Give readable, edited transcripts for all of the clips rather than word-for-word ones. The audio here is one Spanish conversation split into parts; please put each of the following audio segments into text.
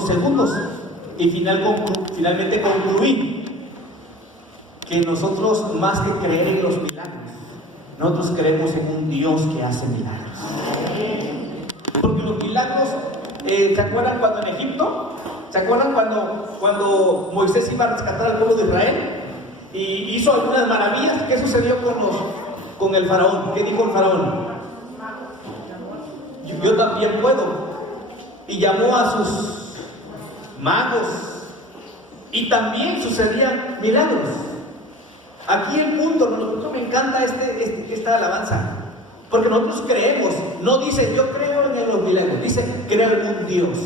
unos segundos y finalmente concluir que nosotros, más que creer en los milagros, nosotros creemos en un Dios que hace milagros. Porque los milagros, ¿se acuerdan cuando en Egipto? ¿Se acuerdan cuando Moisés iba a rescatar al pueblo de Israel? Y hizo algunas maravillas. ¿Qué sucedió con el faraón? ¿Qué dijo el faraón? Yo también puedo. Y llamó a sus magos. Y también sucedían milagros. Aquí el punto, nosotros me encanta esta alabanza. Porque nosotros creemos, no dice yo creo en los milagros, dice creo en un Dios.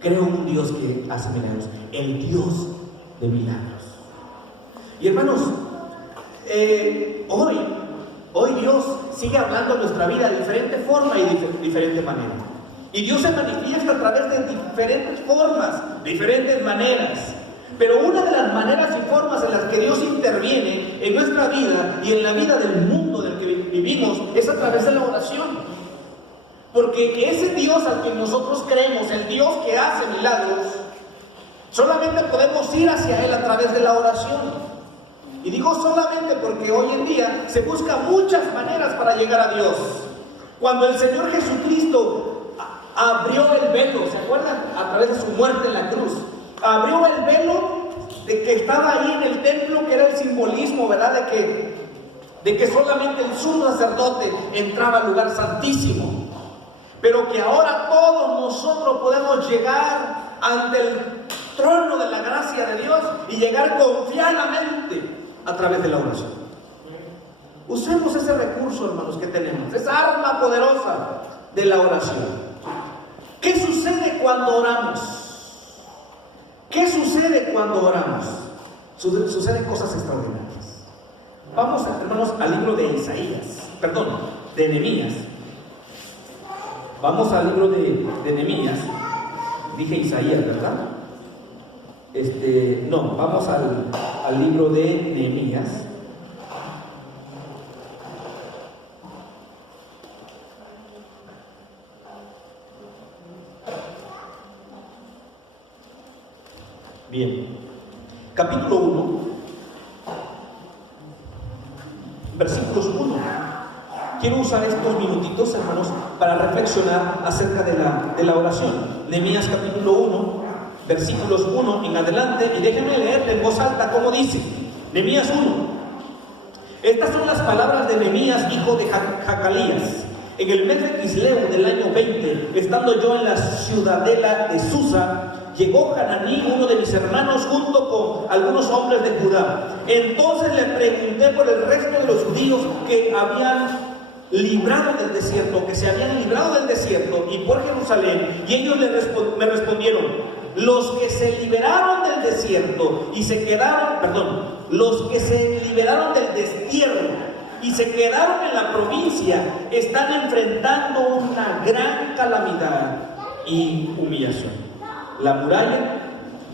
Creo en un Dios que hace milagros, el Dios de milagros. Y hermanos, hoy Dios sigue hablando en nuestra vida de diferente forma y de diferente manera. Y Dios se manifiesta a través de diferentes formas, diferentes maneras. Pero una de las maneras y formas en las que Dios interviene en nuestra vida y en la vida del mundo en el que vivimos es a través de la oración. Porque ese Dios al que nosotros creemos, el Dios que hace milagros, solamente podemos ir hacia Él a través de la oración. Y digo solamente porque hoy en día se buscan muchas maneras para llegar a Dios. Cuando el Señor Jesucristo abrió el velo, ¿se acuerdan? A través de su muerte en la cruz. Abrió el velo de que estaba ahí en el templo, que era el simbolismo, ¿verdad? De que solamente el sumo sacerdote entraba al lugar santísimo. Pero que ahora todos nosotros podemos llegar ante el trono de la gracia de Dios y llegar confiadamente a través de la oración. Usemos ese recurso, hermanos, que tenemos, esa arma poderosa de la oración. ¿Qué sucede cuando oramos? ¿Qué sucede cuando oramos? Suceden cosas extraordinarias. Vamos, hermanos, al libro de de Nehemías. Vamos al libro de Nehemías. Dije Isaías, ¿verdad? No, vamos al libro de Nehemías. Bien, capítulo 1, versículos 1. Quiero usar estos minutitos, hermanos, para reflexionar acerca de la oración. Nehemías capítulo 1, versículos 1 en adelante, y déjenme leerle en voz alta cómo dice. Nehemías 1. Estas son las palabras de Nehemías, hijo de Hacalías. En el mes de Quisleu del año 20, estando yo en la ciudadela de Susa, llegó Hananí, uno de mis hermanos, junto con algunos hombres de Judá. Entonces le pregunté por el resto de los judíos que habían librado del desierto, que se habían librado del desierto, y por Jerusalén. Y ellos me respondieron: los que se liberaron del desierto y se quedaron, los que se liberaron del destierro y se quedaron en la provincia, están enfrentando una gran calamidad y humillación. La muralla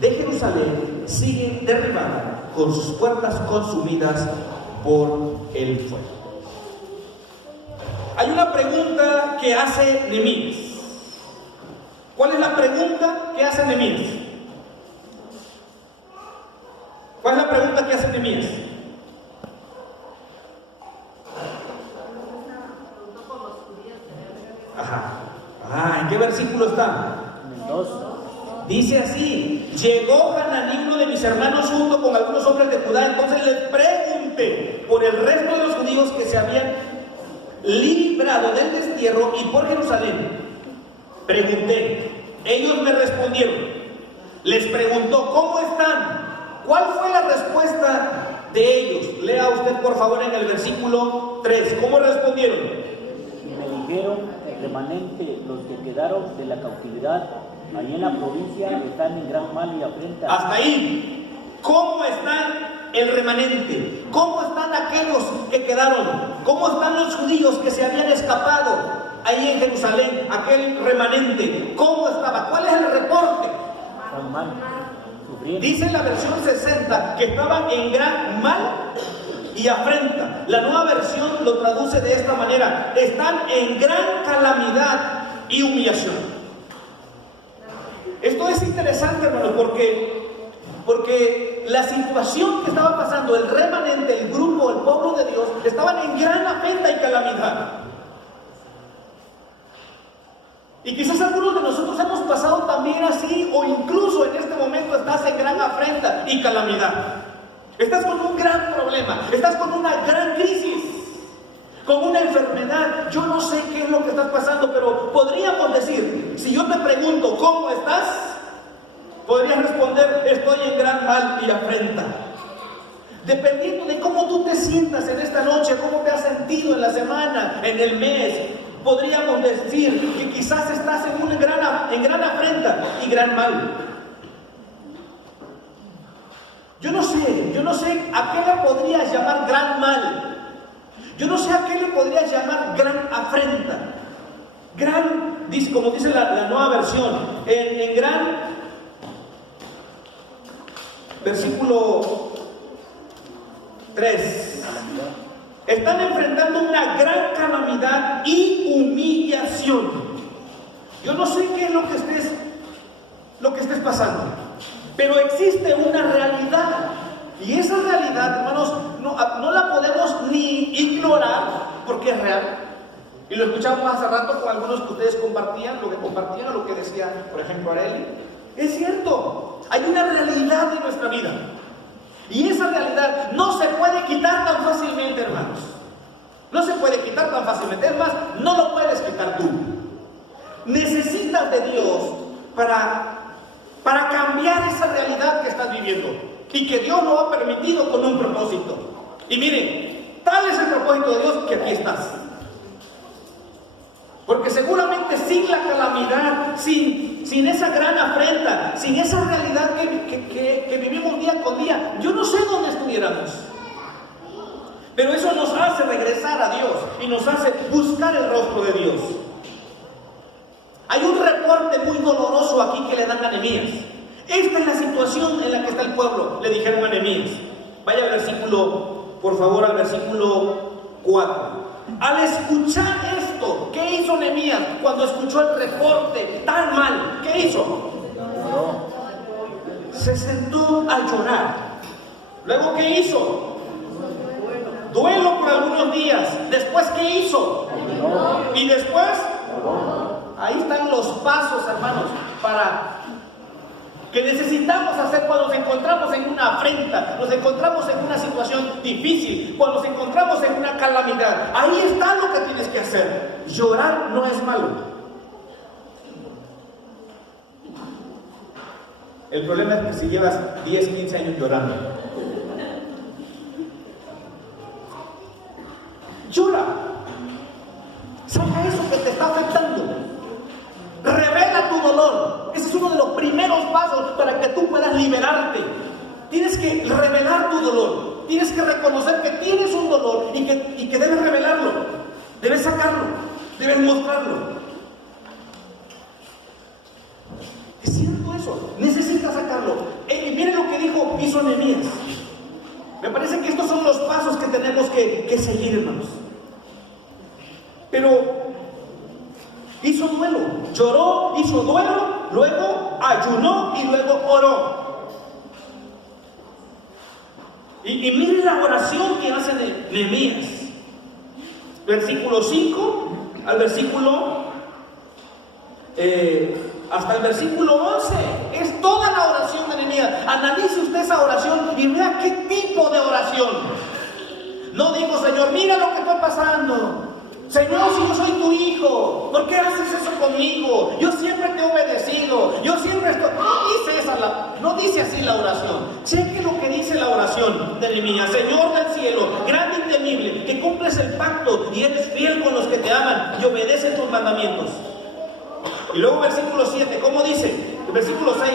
de Jerusalén sigue derribada, con sus puertas consumidas por el fuego. Hay una pregunta que hace Nehemías. ¿Cuál es la pregunta que hace Nehemías? ¿Cuál es la pregunta que hace Nehemías? Ajá. ¿En qué versículo está? En el 2. Dice así: llegó Hananí, uno de mis hermanos, junto con algunos hombres de Judá. Entonces les pregunté por el resto de los judíos que se habían librado del destierro y por Jerusalén. Pregunté, ellos me respondieron. Les preguntó: ¿cómo están? ¿Cuál fue la respuesta de ellos? Lea usted por favor en el versículo 3. ¿Cómo respondieron? Y me dijeron: el remanente, los que quedaron de la cautividad allí en la provincia, están en gran mal y afrenta. Hasta ahí. ¿Cómo están el remanente? ¿Cómo están aquellos que quedaron? ¿Cómo están los judíos que se habían escapado ahí en Jerusalén? Aquel remanente, ¿cómo estaba? ¿Cuál es el reporte? Están mal, sufriendo. Dice en la versión 60 que estaban en gran mal y afrenta. La nueva versión lo traduce de esta manera: están en gran calamidad y humillación. es interesante, hermano, porque la situación que estaba pasando, el remanente, el grupo, el pueblo de Dios, estaban en gran afrenta y calamidad. Y quizás algunos de nosotros hemos pasado también así, o incluso en este momento estás en gran afrenta y calamidad. Estás con un gran problema, estás con una gran crisis, con una enfermedad. Yo no sé qué es lo que estás pasando, pero podríamos decir, si yo te pregunto ¿cómo estás?, podrías responder: estoy en gran mal y afrenta. Dependiendo de cómo tú te sientas en esta noche, cómo te has sentido en la semana, en el mes, podríamos decir que quizás estás en gran afrenta y gran mal. Yo no sé a qué le podrías llamar gran mal. Yo no sé a qué le podrías llamar gran afrenta. Como dice la nueva versión, en gran, versículo 3. Están enfrentando una gran calamidad y humillación. Yo no sé qué es lo que estés pasando, pero existe una realidad. Y esa realidad, hermanos, no la podemos ni ignorar, porque es real. Y lo escuchamos hace rato con algunos que ustedes compartían, lo que decía, por ejemplo, Areli. Es cierto, hay una realidad en nuestra vida. Y esa realidad no se puede quitar tan fácilmente, hermanos. No se puede quitar tan fácilmente. Es más, no lo puedes quitar tú. Necesitas de Dios para cambiar esa realidad que estás viviendo. Y que Dios lo ha permitido con un propósito. Y miren, tal es el propósito de Dios que aquí estás. Porque seguramente sin la calamidad, sin esa gran afrenta, sin esa realidad que vivimos día con día, yo no sé dónde estuviéramos. Pero eso nos hace regresar a Dios y nos hace buscar el rostro de Dios. Hay un reporte muy doloroso aquí que le dan a Nehemías. Esta es la situación en la que está el pueblo, le dijeron a Nehemías. Vaya al versículo, por favor, al versículo 4. Al escuchar esto, ¿qué hizo Nehemías cuando escuchó el reporte tan mal? ¿Qué hizo? Se sentó a llorar. Luego, ¿qué hizo? Duelo por algunos días. Después, ¿qué hizo? Y después, ahí están los pasos, hermanos, que necesitamos hacer cuando nos encontramos en una afrenta, nos encontramos en una situación difícil, cuando nos encontramos en una calamidad. Ahí está lo que tienes que hacer. Llorar no es malo. El problema es que si llevas 10, 15 años llorando, llora. Saca eso que te está afectando. Revela tu dolor. Ese es uno de los primeros pasos para que tú puedas liberarte. Tienes que revelar tu dolor. Tienes que reconocer que tienes un dolor y que debes revelarlo. Debes sacarlo. Debes mostrarlo. Es cierto eso. Necesitas sacarlo. Y miren lo que hizo Nehemías. Me parece que estos son los pasos que tenemos que seguir, hermanos. Pero hizo duelo, lloró, hizo duelo, luego ayunó y luego oró. Y miren la oración que hace Nehemías. Versículo 5 al versículo hasta el versículo 11. Es toda la oración de Nehemías. Analice usted esa oración y vea qué tipo de oración. No dijo: Señor, mira lo que está pasando. Señor, si yo soy tu hijo, ¿por qué haces eso conmigo? Yo siempre te he obedecido, yo siempre estoy... No dice así la oración. Cheque lo que dice la oración de Nehemías. Señor del cielo, grande y temible, que cumples el pacto y eres fiel con los que te aman y obedecen tus mandamientos. Y luego versículo 7, ¿cómo dice? El versículo 6,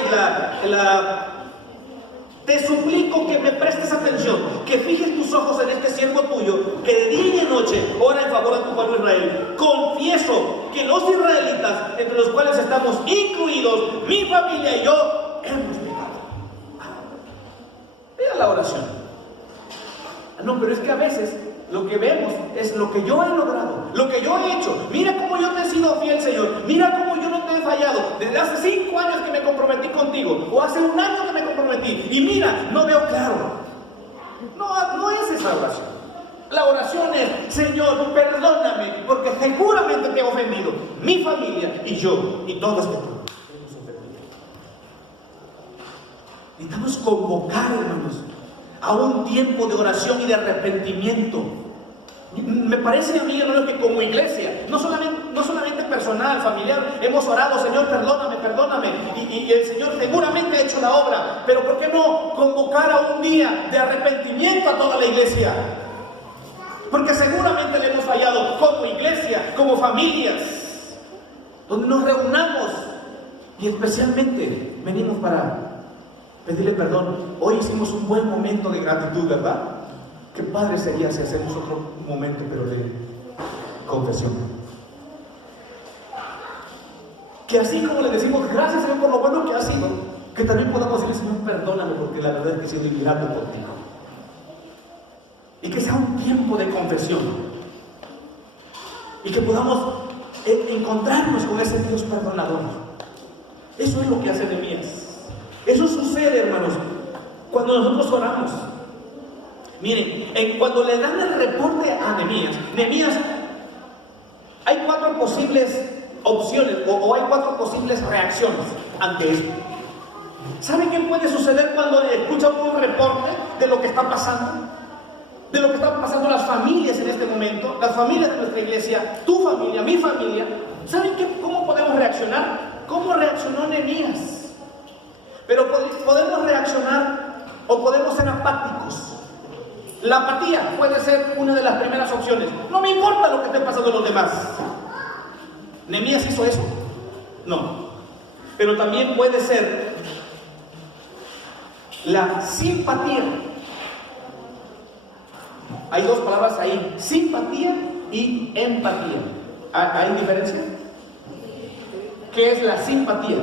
te suplico que me prestes atención, que fijes tus ojos en este siervo tuyo, que de día y de noche ora en favor de tu pueblo Israel. Confieso que los israelitas, entre los cuales estamos incluidos, mi familia y yo, hemos pecado. Vea la oración. No, pero es que a veces lo que vemos es lo que yo he logrado, lo que yo he hecho. Mira cómo yo te he sido fiel, Señor. Mira cómo yo no te he fallado desde hace 5 años que me comprometí contigo, o hace 1 año que me comprometí, y mira, no veo claro. No es esa oración. La oración es: Señor, perdóname, porque seguramente te he ofendido, mi familia y yo, y todo este pueblo. Necesitamos convocar, hermanos, a un tiempo de oración y de arrepentimiento. Me parece a mí, hermano, que como iglesia, no solamente personal, familiar, hemos orado: Señor, perdóname, perdóname, y el Señor seguramente ha hecho la obra, pero ¿por qué no convocar a un día de arrepentimiento a toda la iglesia? Porque seguramente le hemos fallado como iglesia, como familias, donde nos reunamos y especialmente venimos para pedirle perdón. Hoy hicimos un buen momento de gratitud, ¿verdad? Qué padre sería si hacemos otro momento, pero de confesión. Que así como le decimos gracias, Señor, por lo bueno que ha sido, que también podamos decirle: Señor, perdóname, porque la verdad es que he sido ingrato contigo. Y que sea un tiempo de confesión. Y que podamos encontrarnos con ese Dios perdonador. Eso es lo que hace Nehemías. Eso sucede, hermanos, cuando nosotros oramos. Miren, cuando le dan el reporte a Nehemías, hay 4 posibles opciones, o hay 4 posibles reacciones ante esto. ¿Saben qué puede suceder cuando escucha un reporte de lo que está pasando? De lo que están pasando las familias en este momento, las familias de nuestra iglesia, tu familia, mi familia. ¿Saben cómo podemos reaccionar? ¿Cómo reaccionó Nehemías? Pero podemos reaccionar o podemos ser apáticos. La apatía puede ser una de las primeras opciones. No me importa lo que esté pasando en los demás. ¿Nehemías hizo eso? No. Pero también puede ser la simpatía. Hay 2 palabras ahí: simpatía y empatía. ¿Hay diferencia? ¿Qué es la simpatía?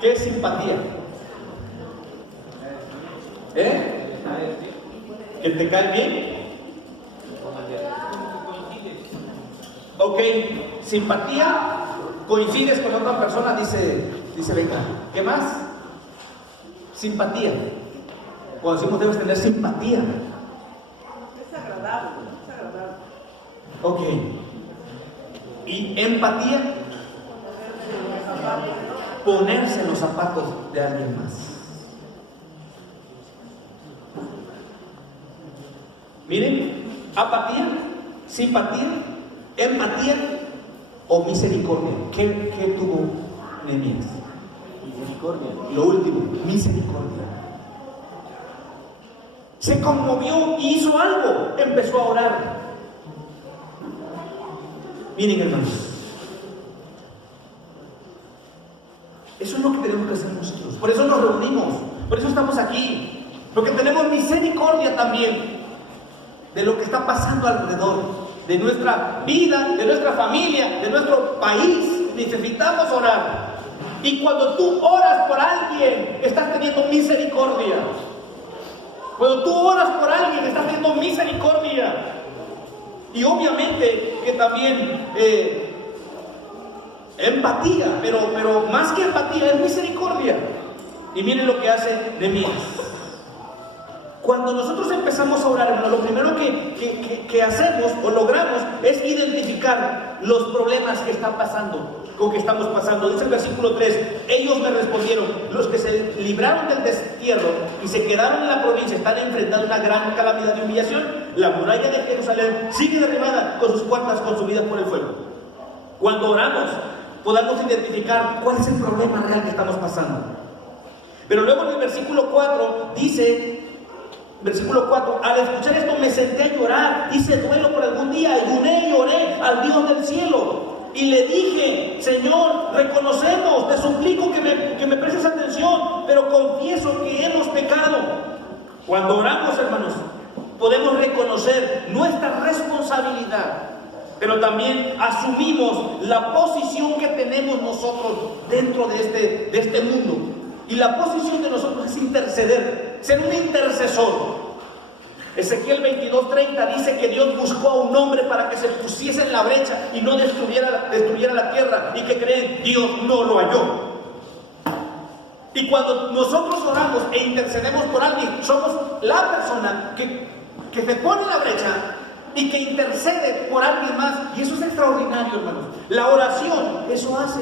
¿Qué es simpatía? ¿Que te cae bien? Ok, simpatía, coincides con otra persona, dice Beca. ¿Qué más? Simpatía. Cuando decimos debes tener simpatía. Es agradable, es agradable. Ok. ¿Y empatía? Ponerse en los zapatos de alguien más. Miren, apatía, simpatía, empatía o misericordia. ¿Qué tuvo Nehemías? Misericordia. Lo último, misericordia. Se conmovió y hizo algo. Empezó a orar. Miren, hermanos, eso es lo que tenemos que hacer nosotros. Por eso nos reunimos, por eso estamos aquí, porque tenemos misericordia también de lo que está pasando alrededor, de nuestra vida, de nuestra familia, de nuestro país. Necesitamos orar. Y cuando tú oras por alguien, estás teniendo misericordia. Cuando tú oras por alguien, estás teniendo misericordia. Y obviamente que también empatía, pero más que empatía es misericordia. Y miren lo que hace Nehemías. Cuando nosotros empezamos a orar, hermano, lo primero que hacemos o logramos es identificar los problemas que están pasando, con que estamos pasando. Dice el versículo 3: ellos me respondieron: los que se libraron del destierro y se quedaron en la provincia están enfrentando una gran calamidad y humillación. La muralla de Jerusalén sigue derribada, con sus puertas consumidas por el fuego. Cuando oramos, podamos identificar cuál es el problema real que estamos pasando. Pero luego en el versículo 4 dice, versículo 4: al escuchar esto me senté a llorar, hice duelo por algún día, ayuné y oré al Dios del cielo. Y le dije: Señor, reconocemos, te suplico que me prestes atención, pero confieso que hemos pecado. Cuando oramos, hermanos, podemos reconocer nuestra responsabilidad, pero también asumimos la posición que tenemos nosotros dentro de este mundo. Y la posición de nosotros es interceder, ser un intercesor. Ezequiel 22:30 dice que Dios buscó a un hombre para que se pusiese en la brecha y no destruyera la tierra. ¿Y que creen? Dios no lo halló. Y cuando nosotros oramos e intercedemos por alguien, somos la persona que se pone en la brecha y que intercede por alguien más. Y eso es extraordinario, hermanos. La oración, eso hace.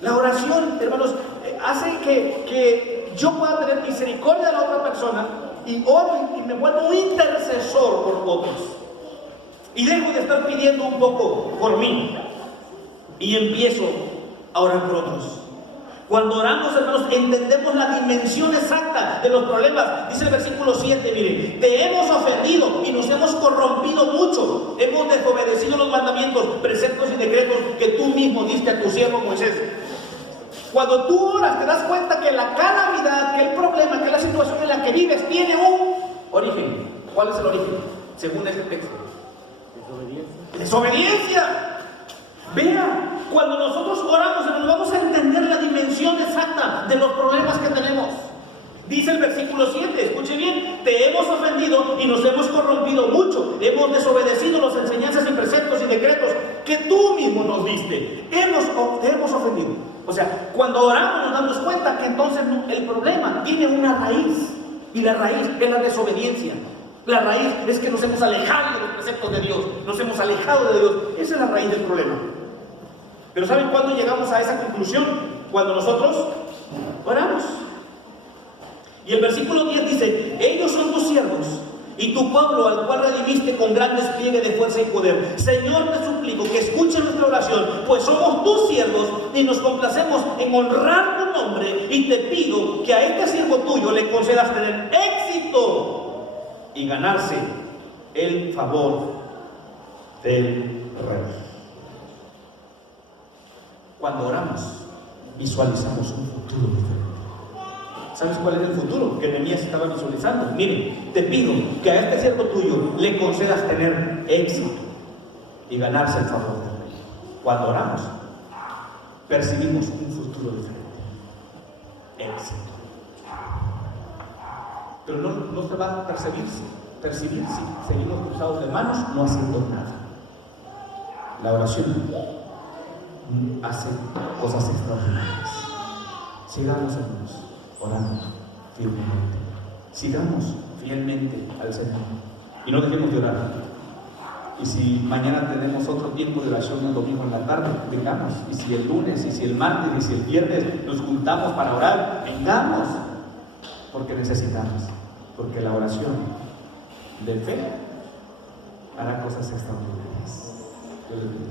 La oración, hermanos, hace que yo pueda tener misericordia de la otra persona y oro y me vuelvo un intercesor por otros. Y dejo de estar pidiendo un poco por mí y empiezo a orar por otros. Cuando oramos, hermanos, entendemos la dimensión exacta de los problemas. Dice el versículo 7, mire, te hemos ofendido y nos hemos corrompido mucho. Hemos desobedecido los mandamientos, preceptos y decretos que tú mismo diste a tu siervo Moisés. Cuando tú oras, te das cuenta que la calamidad, que el problema, que la situación en la que vives tiene un origen. ¿Cuál es el origen? Según este texto. Desobediencia. Desobediencia. Vea, cuando nosotros oramos, nos vamos a entender la dimensión exacta de los problemas que tenemos. Dice el versículo 7, escuche bien, te hemos ofendido y nos hemos corrompido mucho. Hemos desobedecido las enseñanzas y preceptos y decretos que tú mismo nos diste. Te hemos ofendido. O sea, cuando oramos nos damos cuenta que entonces el problema tiene una raíz. Y la raíz es la desobediencia. La raíz es que nos hemos alejado de los preceptos de Dios. Nos hemos alejado de Dios. Esa es la raíz del problema. Pero ¿saben cuándo llegamos a esa conclusión? Cuando nosotros oramos. Y el versículo 10 dice, ellos son tus siervos y tu pueblo al cual redimiste con gran despliegue de fuerza y poder. Señor, te suplico que escuchen nuestra oración, pues somos tus siervos y nos complacemos en honrar tu nombre, y te pido que a este siervo tuyo le concedas tener éxito y ganarse el favor del rey. Cuando oramos, visualizamos un futuro diferente. ¿Sabes cuál es el futuro que Nehemías estaba visualizando? Miren, te pido que a este siervo tuyo le concedas tener éxito y ganarse el favor del rey. Cuando oramos, percibimos un futuro diferente. Éxito. Pero no se va a percibir si seguimos cruzados de manos no haciendo nada. La oración hace cosas extraordinarias. Sigamos, hermanos, orando firmemente. Sigamos fielmente al Señor y no dejemos de orar. Y si mañana tenemos otro tiempo de oración el domingo en la tarde, vengamos. Y si el lunes, y si el martes, y si el viernes nos juntamos para orar, vengamos. Porque necesitamos. Porque la oración de fe hará cosas extraordinarias. Dios les bendiga.